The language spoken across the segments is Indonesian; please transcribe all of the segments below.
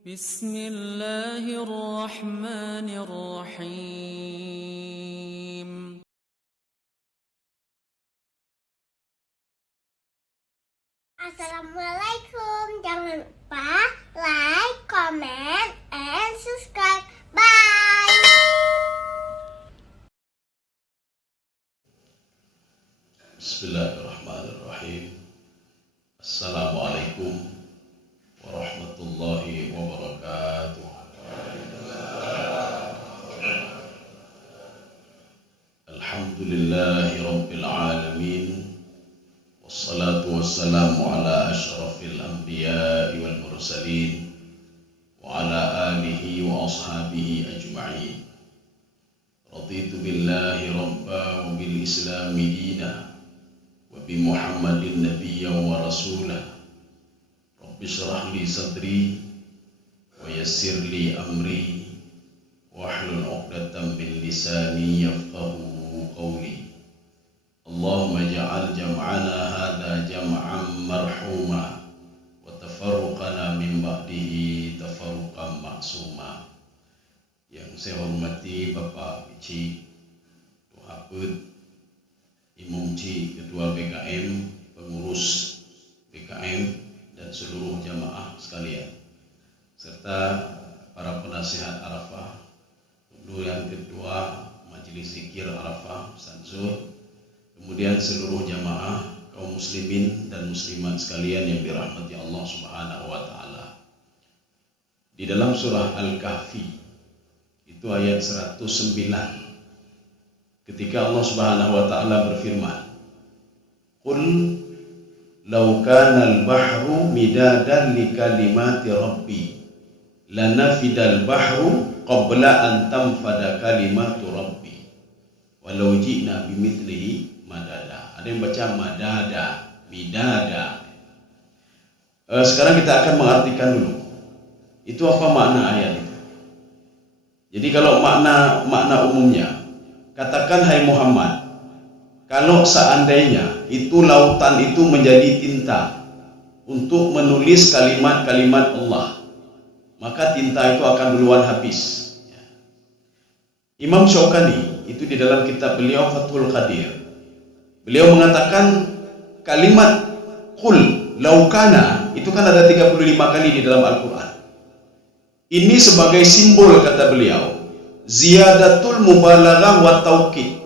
بسم الله الرحمن الرحيم. Assalamualaikum. Jangan lupa like, comment, and subscribe. Bye. Bismillahirrahmanirrahim. Assalamualaikum warahmatullahi wabarakatuh. Alhamdulillahi rabbil alamin. Wassalatu wassalamu ala ashrafil anbiya'i wal mursalin wa ala alihi wa ashabihi ajma'in. Raditu billahi rabba wa bil islami dina wa bi Muhammadin nabiyyan wa rasulah. Rabbi shrah li sadri wa yassir li amri wahlul 'uqdatam min lisani yafqahu qawli. Allahumma ja'al jam'ana hadha jam'an marhuma wa tafarruqana min ba'dihi tafarruqan ma'suma. Yang saya hormati Bapak Bici Tuhaput, Imam Ci, Ketua BKM, pengurus BKM, dan seluruh jamaah sekalian, serta para penasihat Arafah, yang kedua Majelis Zikir Arafah Sanzul, kemudian seluruh jamaah kaum muslimin dan muslimat sekalian yang dirahmati Allah Subhanahu wa taala. Di dalam surah Al-Kahfi itu ayat 109, ketika Allah Subhanahu wa taala berfirman, "Qul law kana al-bahru midadan li kalimati rabbi lanafidal bahru qabla an tanfada kalimatu rabbi walau ji'na bimithlihi madada." Ada yang baca madada, midada. Sekarang kita akan mengartikan dulu itu apa makna ayat itu. Jadi kalau makna umumnya, katakan hai Muhammad, kalau seandainya itu lautan itu menjadi tinta untuk menulis kalimat-kalimat Allah, maka tinta itu akan duluan habis. Imam Syaukani itu di dalam kitab beliau Fathul Qadir, beliau mengatakan kalimat qul laukana itu kan ada 35 kali di dalam Al-Quran. Ini sebagai simbol, kata beliau, ziyadatul mubalaghah wa taukid,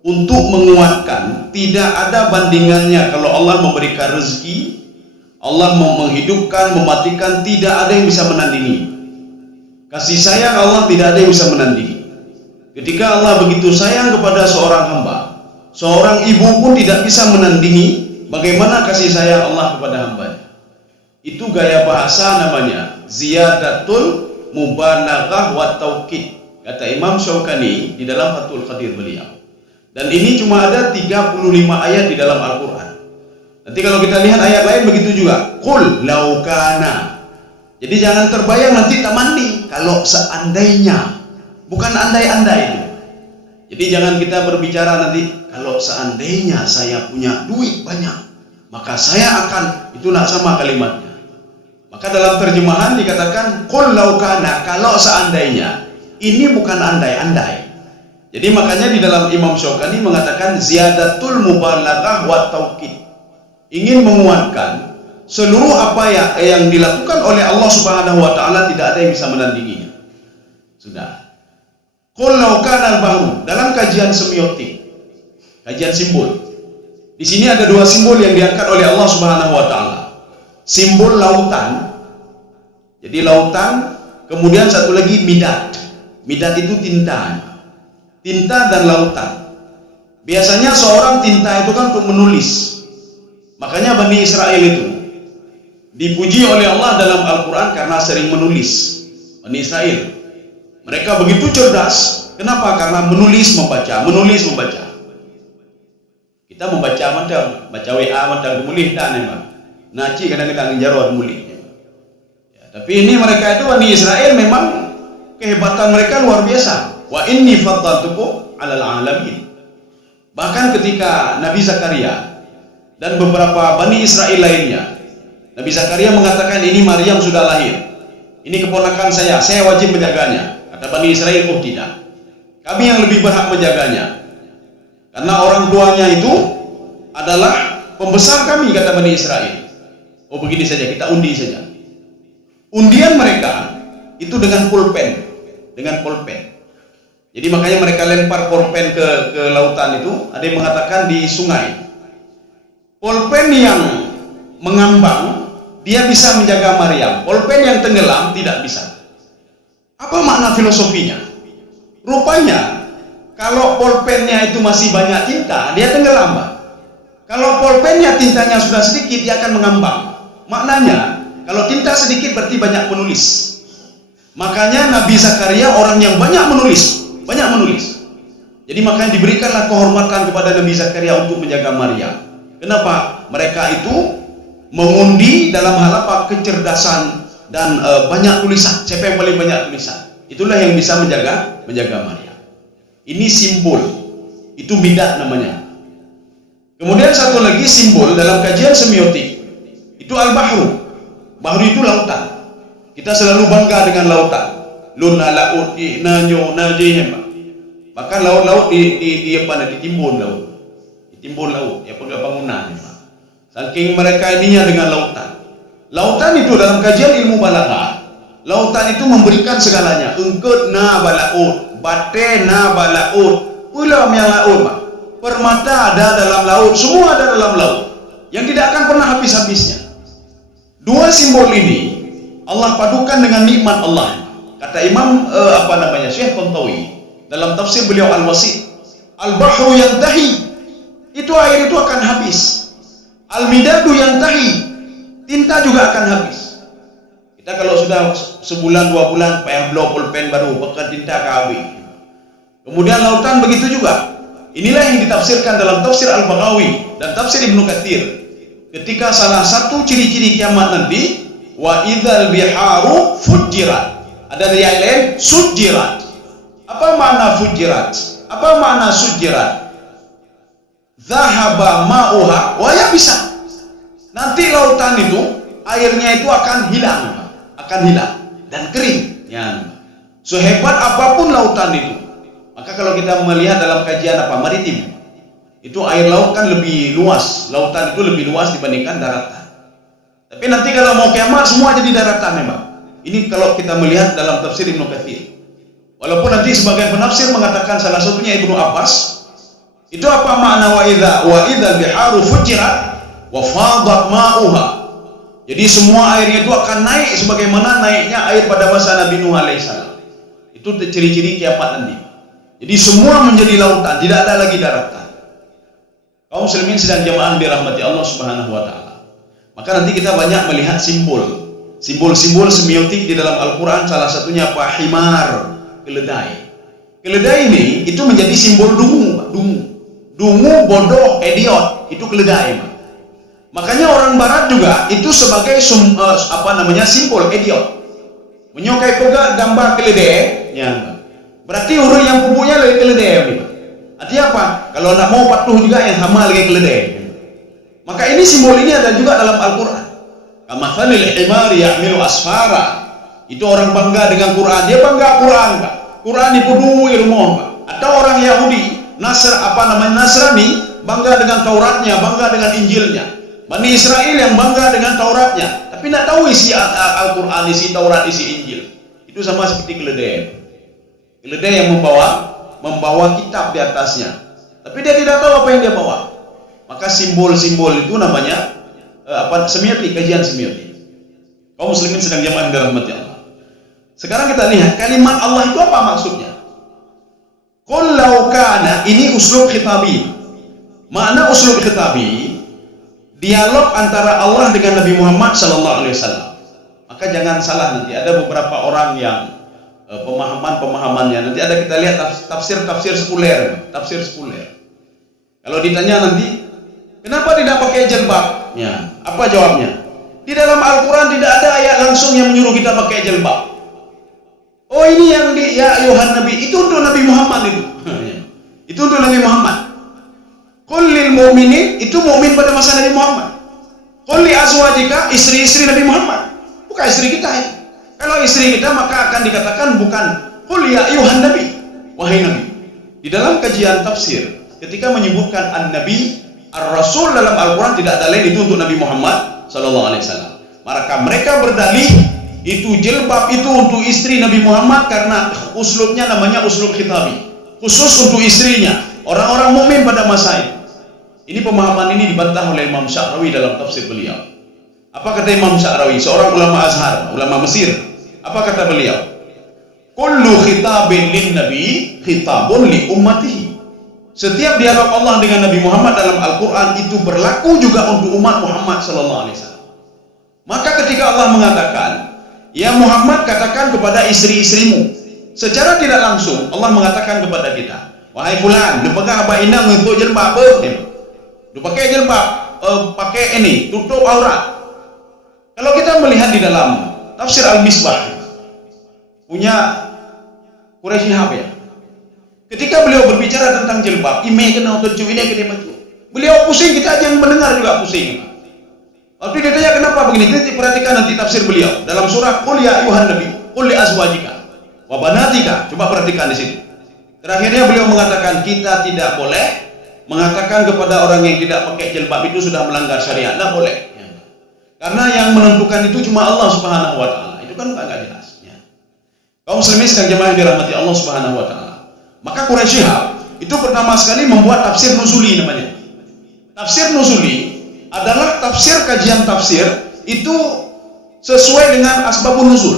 untuk menguatkan tidak ada bandingannya kalau Allah memberikan rezeki, Allah menghidupkan, mematikan, tidak ada yang bisa menandingi. Kasih sayang Allah tidak ada yang bisa menandingi. Ketika Allah begitu sayang kepada seorang hamba, seorang ibu pun tidak bisa menandingi bagaimana kasih sayang Allah kepada hambanya. Itu gaya bahasa namanya ziyadatul mubalaghah wa taukid, kata Imam Syaukani di dalam Fathul Qadir beliau. Dan ini cuma ada 35 ayat di dalam Al-Quran. Nanti kalau kita lihat ayat lain begitu juga, qul laukana. Jadi jangan terbayang nanti tamani kalau seandainya, bukan andai-andai itu. Jadi jangan kita berbicara nanti kalau seandainya saya punya duit banyak, maka saya akan, itulah sama kalimatnya. Maka dalam terjemahan dikatakan qul laukana, kalau seandainya. Ini bukan andai-andai. Jadi makanya di dalam Imam Syaukani mengatakan ziyadatul mubalaghah wa taukid, ingin menguatkan seluruh apa yang dilakukan oleh Allah Subhanahu wa taala tidak ada yang bisa menandinginya. Sudah. Qul law kana al-bahru, dalam kajian semiotik, kajian simbol. Di sini ada dua simbol yang diangkat oleh Allah Subhanahu wa taala. Simbol lautan. Jadi lautan, kemudian satu lagi midad. Midad itu tinta. Tinta dan lautan. Biasanya seorang tinta itu kan untuk menulis. Makanya Bani Israel itu dipuji oleh Allah dalam Al-Quran karena sering menulis. Bani Israel, mereka begitu cerdas. Kenapa? Karena menulis membaca, menulis membaca. Kita membaca macam baca WA macam mulih dan memang. Naci kadang-kadang jarod mulih. Ya, tapi ini mereka itu Bani Israel memang kehebatan mereka luar biasa. Wa inni faddaltukum 'alal 'alamin. Bahkan ketika Nabi Zakaria dan beberapa Bani Israel lainnya, Nabi Zakaria mengatakan ini Maryam sudah lahir. ini keponakan saya wajib menjaganya. Kata Bani Israel, oh tidak, kami yang lebih berhak menjaganya, karena orang tuanya itu adalah pembesar kami, kata Bani Israel. Oh begini saja, kita undi saja. Undian mereka itu dengan pulpen, Jadi makanya mereka lempar pulpen ke lautan itu. Ada yang mengatakan di sungai. Pulpen yang mengambang dia bisa menjaga Maryam. Pulpen yang tenggelam tidak bisa. Apa makna filosofinya? Rupanya kalau pulpennya itu masih banyak tinta, dia tenggelam, Pak. Kalau pulpennya tintanya sudah sedikit, dia akan mengambang. Maknanya kalau tinta sedikit berarti banyak penulis. Makanya Nabi Zakaria orang yang banyak menulis. Jadi makanya diberikanlah kehormatan kepada Nabi Zakaria untuk menjaga Maryam. Kenapa? Mereka itu mengundi dalam hal apa? Kecerdasan dan banyak tulisan. Siapa yang paling banyak tulisan? Itulah yang bisa menjaga Maryam. Ini simbol. Itu bidat namanya. Kemudian satu lagi simbol dalam kajian semiotik. Itu al-bahru. Bahru itu lautan. Kita selalu bangga dengan lautan. Luna laut di nanyo najih. Bahkan laut-laut ditimbun laut. Ditimbun laut, ya bangunan. Saking mereka ininya dengan lautan. Lautan itu dalam kajian ilmu balaghah, lautan itu memberikan segalanya. Engkut na balaut, bate na balaut, ulam yang laut, Pak. Permata ada dalam laut, semua ada dalam laut. Yang tidak akan pernah habis-habisnya. Dua simbol ini Allah padukan dengan nikmat Allah. Kata Imam Syekh Tontawi dalam tafsir beliau Al-Wasit, al-bahru yantahi, itu air itu akan habis. Al-midadu yantahi, tinta juga akan habis. Kita kalau sudah sebulan 2 bulan payah blow pulpen baru, pakai tinta ke habis. Kemudian lautan begitu juga. Inilah yang ditafsirkan dalam tafsir Al-Baghawi dan tafsir Ibnu Katsir. Ketika salah satu ciri-ciri kiamat nanti, wa idzal biharu fujirat. Ada yang lain sujirat. Apa makna fujirat? Apa makna sujirat? Zahaba ma'uha wa yabisa. Nanti lautan itu airnya itu akan hilang dan kering. Ya. Sehebat apapun lautan itu. Maka kalau kita melihat dalam kajian maritim, itu air laut kan lebih luas. Lautan itu lebih luas dibandingkan daratan. Tapi nanti kalau mau kiamat semua jadi daratan memang. Ini kalau kita melihat dalam tafsir Ibnu Katsir. Walaupun nanti sebagian penafsir mengatakan salah satunya Ibnu Abbas, itu apa makna wa idzal biharu fujirat wa fadat ma'uha. Jadi semua airnya itu akan naik sebagaimana naiknya air pada masa Nabi Nuh alaihissalam. Itu ciri-ciri kiamat nanti. Jadi semua menjadi lautan, tidak ada lagi daratan. Kaum muslimin sedang jamaah dirahmati Allah Subhanahu wa taala. Maka nanti kita banyak melihat simbol-simbol semiotik di dalam Al-Qur'an, salah satunya apa? Himar, keledai. Keledai ini itu menjadi simbol dungu, bodoh, idiot, itu keledai. Makanya orang barat juga itu sebagai simbol idiot. Menyukai pegang gambar keledai, ya. Berarti orang yang pupunya lagi keledai. Artinya apa? Kalau nak mau patuh juga yang sama lagi keledai. Maka ini simbol ini ada juga dalam Al-Qur'an. Kamathalil himari yahmilu asfara. Itu orang bangga dengan Quran, dia bangga Quran, Pak. Quran dipudui rumah, Pak. Atau orang Yahudi, Nasrani, bangga dengan Tauratnya, bangga dengan Injilnya. Bani Israel yang bangga dengan Tauratnya, tapi tidak tahu isi Al-Quran, isi Taurat, isi Injil. Itu sama seperti keledai. Keledai yang membawa kitab di atasnya, tapi dia tidak tahu apa yang dia bawa. Maka simbol-simbol itu namanya semiotik, kajian semiotik. Kaum muslimin sedang jamaah yang dirahmati Allah. Sekarang kita lihat kalimat Allah itu apa maksudnya. Qul law kana, ini uslub khitabi. Makna uslub khitabi, dialog antara Allah dengan Nabi Muhammad sallallahu alaihi wasallam. Maka jangan salah, nanti ada beberapa orang yang pemahamannya nanti ada kita lihat tafsir sekuler. Kalau ditanya nanti kenapa tidak pakai jilbab? Ya, apa jawabnya? Di dalam Al-Quran tidak ada ayat langsung yang menyuruh kita pakai jilbab. Oh, ini yang di ya ayuhan Nabi, itu untuk Nabi Muhammad itu. Itu untuk Nabi Muhammad. Qul lil mu'minin, itu mukmin pada masa Nabi Muhammad. Qul li azwajika, istri-istri Nabi Muhammad. Bukan istri kita ini. Kalau atau istri kita, maka akan dikatakan bukan qul ya ayyuhan nabi, wahai nabi. Di dalam kajian tafsir, ketika menyebutkan an-nabi, ar-rasul dalam Al-Quran tidak ada lain itu untuk Nabi Muhammad SAW. Maka mereka berdalih itu jilbab itu untuk istri Nabi Muhammad karena uslubnya namanya uslub khitabi, khusus untuk istrinya, orang-orang mukmin pada masa itu. Ini pemahaman ini dibantah oleh Imam Sya'rawi dalam tafsir beliau. Apa kata Imam Sya'rawi, seorang ulama Azhar, ulama Mesir? Apa kata beliau? Kullu khitabin lin nabi khitabun li ummatihi. Setiap dialog Allah dengan Nabi Muhammad dalam Al-Quran itu berlaku juga untuk umat Muhammad sallallahu alaihi wasallam. Maka ketika Allah mengatakan, ya Muhammad katakan kepada istri-istrimu, secara tidak langsung Allah mengatakan kepada kita, wahai fulan, lu pegang abah inang untuk jilbab apa? Lu pakai jilbab, pakai ini, tutup aurat. Kalau kita melihat di dalam tafsir Al-Misbah punya Quraisy Shihab ya, ketika beliau berbicara tentang jilbab, ime kena untuk ini kena baju, beliau pusing, kita aja yang mendengar juga pusing. Waktu dia tanya kenapa begini, kita perhatikan nanti tafsir beliau dalam surah Qul ya ayyuhan nabi, qul li azwajika wa banatika. Coba perhatikan di sini. Terakhirnya beliau mengatakan kita tidak boleh mengatakan kepada orang yang tidak pakai jilbab itu sudah melanggar syariat. Tidak boleh. Ya. Karena yang menentukan itu cuma Allah Subhanahu wa taala. Itu kan enggak jelas, ya. Kaum muslimin sekalian jemaah yang dirahmati Allah Subhanahu wa taala. Maka Quraisy Shihab itu pertama sekali membuat tafsir nuzuli namanya. Tafsir nuzuli adalah tafsir kajian tafsir itu sesuai dengan asbabun nuzul.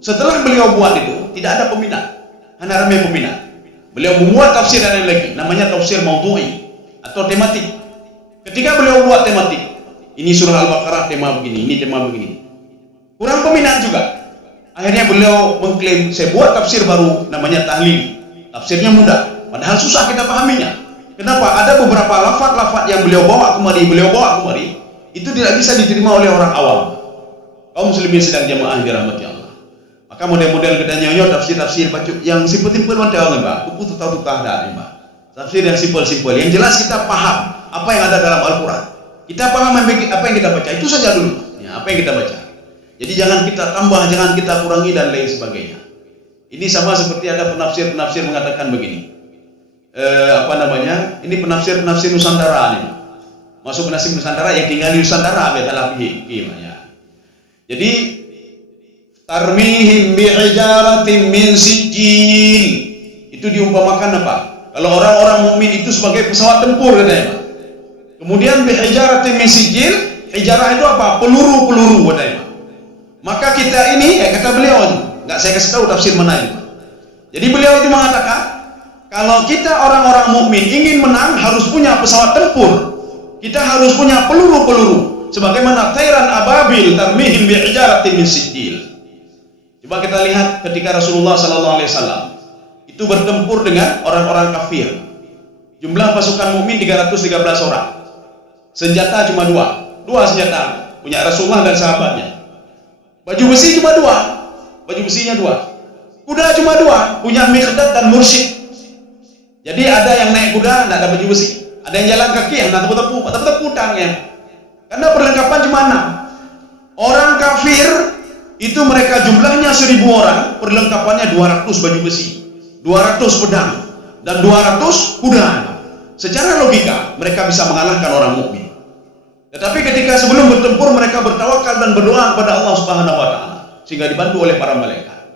Setelah beliau buat itu tidak ada peminat, hanya ramai peminat. Beliau membuat tafsir yang lain lagi, namanya tafsir maudhu'i atau tematik. Ketika beliau buat tematik, ini surah Al-Baqarah tema begini, ini tema begini, kurang peminat juga. Akhirnya beliau mengklaim saya buat tafsir baru namanya tahlil. Tafsirnya mudah, padahal susah kita pahaminya. Kenapa? Ada beberapa lafaz-lafaz yang beliau bawa kemari, itu tidak bisa diterima oleh orang awam. Kaum muslimin sedang jamaah dirahmati Allah. Maka model-model kita nyonya tafsir-tafsir yang simpel-simpel nanti orang Mbak, buku tutah-tutah dah Mbak. Tafsir yang simpel-simpel, yang jelas kita paham apa yang ada dalam Al-Quran. Kita paham apa yang kita baca, itu saja dulu. Ya, apa yang kita baca. Jadi jangan kita tambah, jangan kita kurangi dan lain sebagainya. Ini sama seperti ada penafsir mengatakan begini. Ini penafsir Nusantara nih, masuk penafsir Nusantara yang tinggal di Nusantara ya. Jadi tarmihim bi'ijaratin min sijil itu diumpamakan apa? Kalau orang-orang mukmin itu sebagai pesawat tempur katanya. Kemudian bi'ijaratin min sijil, hijarah itu apa? Peluru katanya. Maka kita ini kata beliau itu, nggak saya kasih tahu tafsir mana itu. Jadi beliau itu mengatakan kalau kita orang-orang mukmin ingin menang harus punya pesawat tempur. Kita harus punya peluru-peluru. Sebagaimana tairan ababil tarmihim bi'ijaratin min sijil. Coba kita lihat ketika Rasulullah SAW itu bertempur dengan orang-orang kafir. Jumlah pasukan mukmin 313 orang. Senjata cuma dua senjata punya Rasulullah dan sahabatnya. Baju besi cuma baju besinya dua. Kuda cuma dua, punya Miqdad dan Mursyid. Jadi ada yang naik kuda, tidak ada baju besi. Ada yang jalan kaki, yang tepuk-tepuk tangnya. Karena perlengkapan cuma 6. Orang kafir itu mereka jumlahnya 1000 orang, perlengkapannya 200 baju besi, 200 pedang, dan 200 kuda. Secara logika mereka bisa mengalahkan orang mukmin. Tetapi ketika sebelum bertempur mereka bertawakal dan berdoa kepada Allah Subhanahu wa taala sehingga dibantu oleh para malaikat.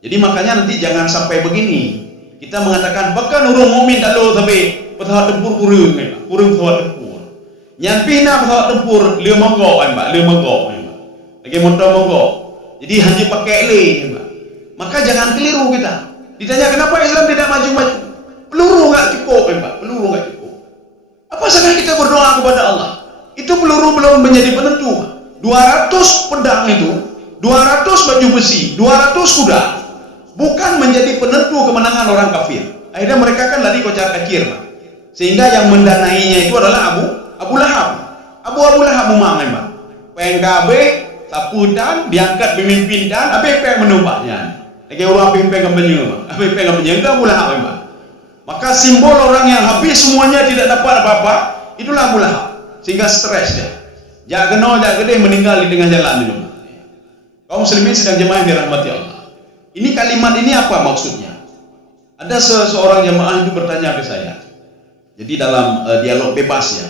Jadi makanya nanti jangan sampai begini. Kita mengatakan bahkan orang mukmin tak lo tapi pesawat tempur kurang pesawat tempur. Nyampina pesawat tempur dia monggok lagi motor monggok. Jadi hanya pakai le, maka jangan keliru kita. Ditanya kenapa Islam tidak maju-maju? Peluru enggak cukup, peluru enggak cukup. Apa salah kita berdoa kepada Allah? Itu peluru belum menjadi penentu. 200 pedang itu, 200 baju besi, 200 kuda bukan menjadi penentu kemenangan orang kafir. Akhirnya mereka kan lari kocar kacir, sehingga yang mendanainya itu adalah Abu Lahab. Abu Lahab memang PNKB saputan diangkat pemimpin dan apa yang menumpahnya. Lagi orang pimpin kemenyu, apa yang itu Abu Lahab Maka simbol orang yang habis semuanya tidak dapat apa-apa, itulah Abu Lahab. Sehingga stres dia. Jak gede meninggal di tengah jalan itu. Kaum muslimin sedang jemaah yang dirahmati Allah. Ini kalimat ini apa maksudnya? Ada seorang jemaah itu bertanya ke saya. Jadi dalam dialog bebas ya.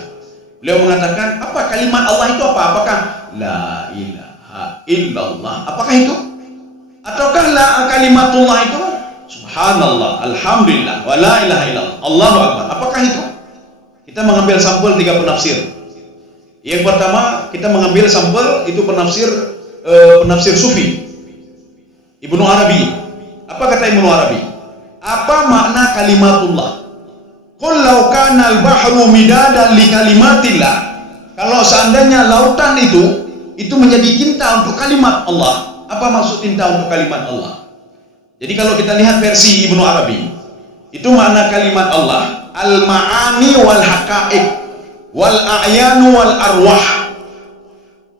Beliau mengatakan, apa kalimat Allah itu apa? Apakah la ilaha illallah? Apakah itu? Ataukah la kalimatullah itu subhanallah, alhamdulillah, wa la ilaha illallah, Allahu akbar? Apakah itu? Kita mengambil sampel 3 penafsir. Yang pertama, kita mengambil sampel itu penafsir Sufi Ibnu Arabi. Apa kata Ibnu Arabi? Apa makna kalimatullah? Qul law kana al-bahru midadan li kalimatillah. Kalau seandainya lautan itu menjadi tinta untuk kalimat Allah. Apa maksud tinta untuk kalimat Allah? Jadi kalau kita lihat versi Ibnu Arabi, itu makna kalimat Allah al-ma'ani wal haqa'iq wal a'yanu wal arwah.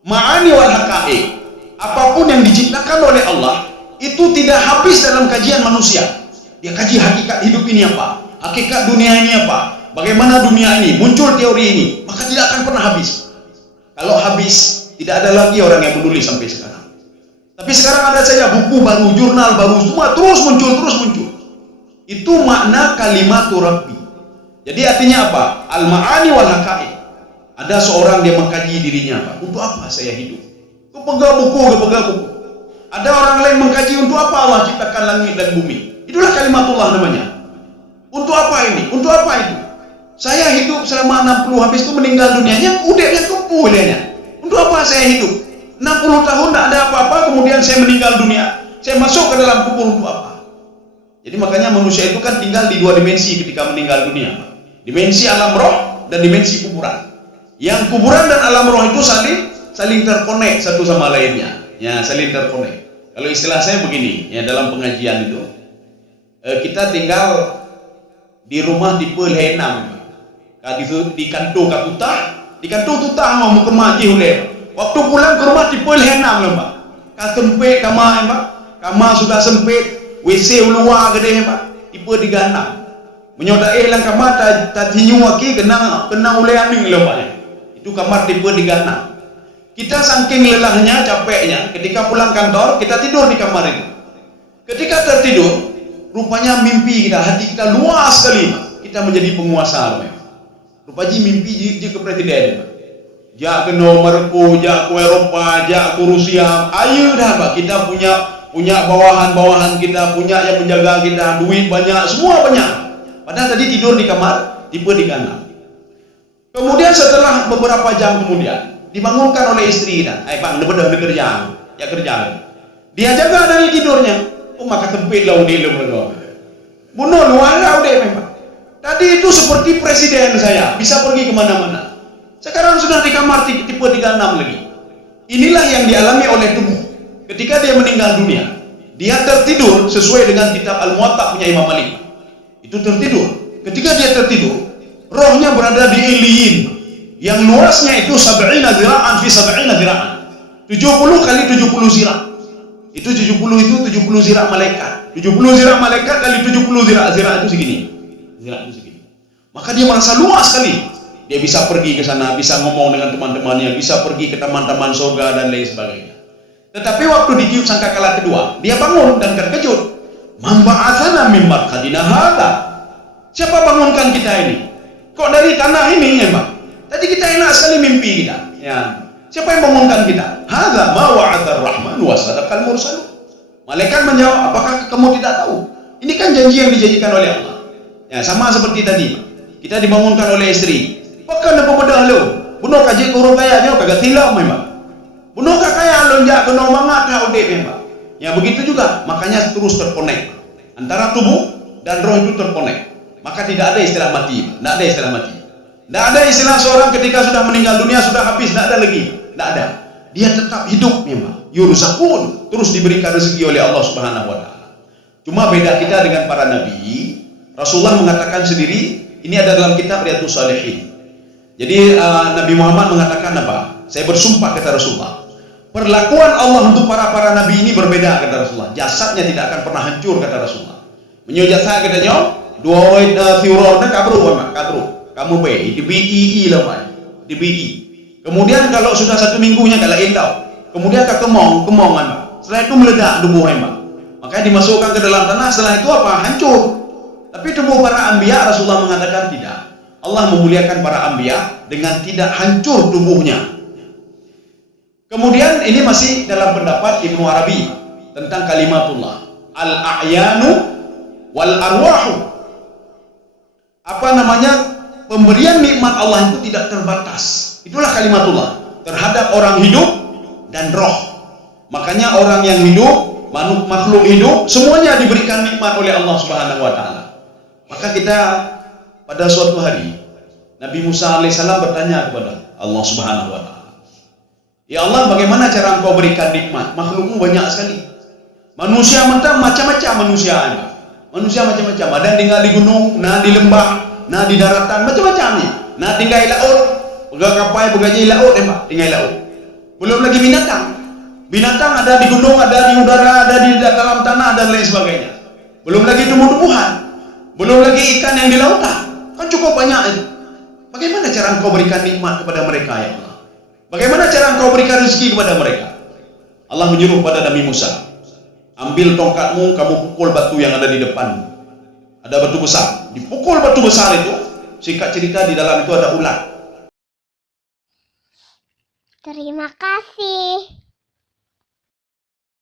Ma'ani wal haqa'iq, apapun yang diciptakan oleh Allah itu tidak habis dalam kajian manusia. Dia kaji hakikat hidup ini apa, hakikat dunia ini apa, bagaimana dunia ini, muncul teori ini, maka tidak akan pernah habis. Kalau habis, tidak ada lagi orang yang menulis sampai sekarang. Tapi sekarang ada saja buku baru, jurnal baru, semua terus muncul. Itu makna kalimat Rabbi. Jadi artinya apa? Al-ma'ani wal haqa'iq. Ada seorang dia mengkaji dirinya apa? Untuk apa saya hidup? Kepegang buku. Ada orang lain mengkaji untuk apa Allah ciptakan langit dan bumi. Itulah kalimatullah namanya. Untuk apa ini? Untuk apa itu? Saya hidup selama 60, habis itu meninggal dunianya, udahnya kupu udahnya. Untuk apa saya hidup? 60 tahun tidak ada apa-apa, kemudian saya meninggal dunia. Saya masuk ke dalam kubur untuk apa? Jadi makanya manusia itu kan tinggal di 2 dimensi ketika meninggal dunia. Dimensi alam roh dan dimensi kuburan. Yang kuburan dan alam roh itu saling terkonek satu sama lainnya. Ya, saling terkonek. Kalau istilah saya begini, ya dalam pengajian itu, kita tinggal di rumah tipe L6. Di kantor tutah mau kemati oleh. Waktu pulang ke rumah tipe L6 lah, Pak. Sempit kamar, Pak. Kamar sudah sempit, WC luar gede, Pak. Tipe 36. Menyodai lang kamar tak tinyu aki kena oleh aning lah, Pak. Itu kamar tipe 36. Kita saking lelahnya, capeknya, ketika pulang kantor, kita tidur di kamar itu. Ketika tertidur, rupanya mimpi kita, hati kita luas sekali, Pak. Kita menjadi penguasa, Pak. Rupanya mimpi ke presiden, Pak. Jak ke Maroko, jak ke Eropa, jak ke Rusia. Ayo dah, Pak. Kita punya bawahan kita, punya yang menjaga kita, duit banyak, semua banyak. Padahal tadi tidur di kamar tipe 36. Kemudian setelah beberapa jam kemudian dibangunkan oleh istri kita. Pak, udah kerja. Ya kerja. Dia jaga dari tidurnya. Oh, maka tempit lah udah lo. Bunuh luar lah udah memang. Tadi itu seperti presiden saya, bisa pergi kemana-mana. Sekarang sudah di kamar tipe 36 lagi. Inilah yang dialami oleh tubuh ketika dia meninggal dunia. Dia tertidur sesuai dengan kitab Al-Muwatta punya Imam Malik. Itu tertidur. Ketika dia tertidur, rohnya berada di Iliyin yang luasnya itu 70 zira'an fi 70 zira'an. 70 kali 70 zira'. Itu 70 zira' malaikat. 70 zira' malaikat kali 70 zira' itu segini. Zira' itu segini. Maka dia merasa luas sekali. Dia bisa pergi ke sana, bisa ngomong dengan teman-temannya, bisa pergi ke taman-taman surga dan lain sebagainya. Tetapi waktu ditiup sangkakala kedua, dia bangun dan terkejut. Man ba'atsana min marqadina hadza. Siapa bangunkan kita ini? Kok dari tanah ini ya, Pak? Tadi kita enak sekali mimpi kita. Ya. Siapa yang bangunkan kita? Hadza ma wa'ada ar-rahman wa sadaqal mursalun. Malaikat menjawab, apakah kamu tidak tahu? Ini kan janji yang dijanjikan oleh Allah. Ya, sama seperti tadi, Pak. Kita dibangunkan oleh istri. Pakai apa bedah lo? Bunuh kaji kurung kayanya kagak tilau memang. Bunuh kaya lo jak kena mangat kau dek memang. Ya begitu juga, makanya terus terkonek antara tubuh dan roh itu terkonek. Maka tidak ada istilah mati, tidak ada istilah mati. Tidak ada istilah seorang ketika sudah meninggal dunia sudah habis, tidak ada lagi, tidak ada. Dia tetap hidup memang. Yurzaqun, terus diberikan rezeki oleh Allah Subhanahu wa taala. Cuma beda kita dengan para nabi. Rasulullah mengatakan sendiri, ini ada dalam kitab Riyadhus Shalihin. Jadi Nabi Muhammad mengatakan apa? Saya bersumpah kata Rasulullah. Perlakuan Allah untuk para nabi ini berbeda kata Rasulullah. Jasadnya tidak akan pernah hancur kata Rasulullah. Menyujud saya katanya, dua fiurona kabru. Kamu be, di BII lah Pak. Di BII. Kemudian kalau sudah 1 minggunya kalau endau. Kemudian ke kemong Pak. setelah itu meledak tubuhnya, Pak. Makanya dimasukkan ke dalam tanah, setelah itu apa? Hancur. Tapi tubuh para anbiya, Rasulullah mengatakan tidak. Allah memuliakan para anbiya dengan tidak hancur tubuhnya. Kemudian ini masih dalam pendapat Ibnu Arabi tentang kalimatullah. Al-a'yanu wal arwahu. Apa namanya? Pemberian nikmat Allah itu tidak terbatas. Itulah kalimatullah terhadap orang hidup dan roh. Makanya orang yang hidup, makhluk hidup, semuanya diberikan nikmat oleh Allah Subhanahu wa taala. Maka kita pada suatu hari Nabi Musa alaihissalam bertanya kepada Allah Subhanahu wa taala, "Ya Allah, bagaimana cara Engkau berikan nikmat? Makhlukmu banyak sekali. Manusia macam-macam manusia. Manusia macam-macam. Ada yang tinggal di gunung, nah di lembah, nah di daratan, macam-macam nih. Nah tinggal di laut, pegang kapal, pegang di laut, Pak, tinggal di laut. Belum lagi binatang. Binatang ada di gunung, ada di udara, ada di dalam tanah, dan lain sebagainya. Belum lagi tumbuh-tumbuhan. Belum lagi ikan yang di lautan. Kan cukup banyak itu. Bagaimana cara Engkau berikan nikmat kepada mereka, ya Allah? Bagaimana cara Engkau berikan rezeki kepada mereka? Allah menyuruh pada Nabi Musa, ambil tongkatmu, kamu pukul batu yang ada di depan. Ada batu besar. Dipukul batu besar itu, singkat cerita di dalam itu ada ular. Terima kasih.